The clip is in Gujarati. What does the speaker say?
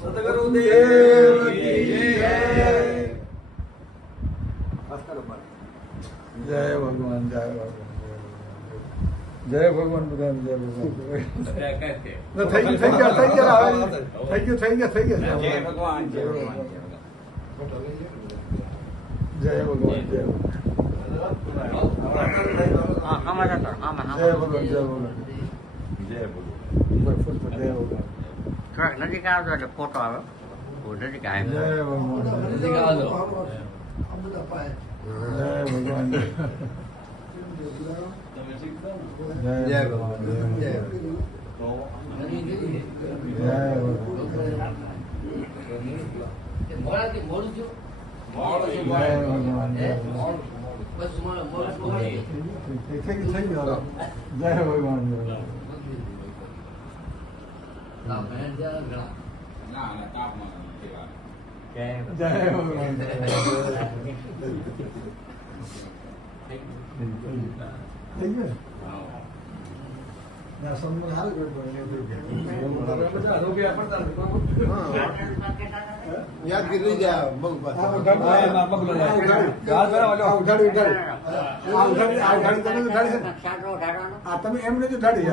સતગુરુદેવ કી જય. જય ભગવાન, જય ભગવાન, જય ભગવાન, બધાને જય ભગવાન. થઈ ગયા. જય ભગવાન, જય ભગવાન. જય ભગવાન, જય ભગવાન. આમાં જતો, આમાં, જય આમાં. ભગવાન, જય ભગવાન. જય ભગવાન. જય ભગવાન. થોડાક નજીક આવજો એટલે ફોટો આવે. બહુ નજીક આવે. જય ભગવાન. જય ભગવાન. જય ભગવાન. જય યાદગીરી જાય બહુ તમે એમને જ ઉઠાડી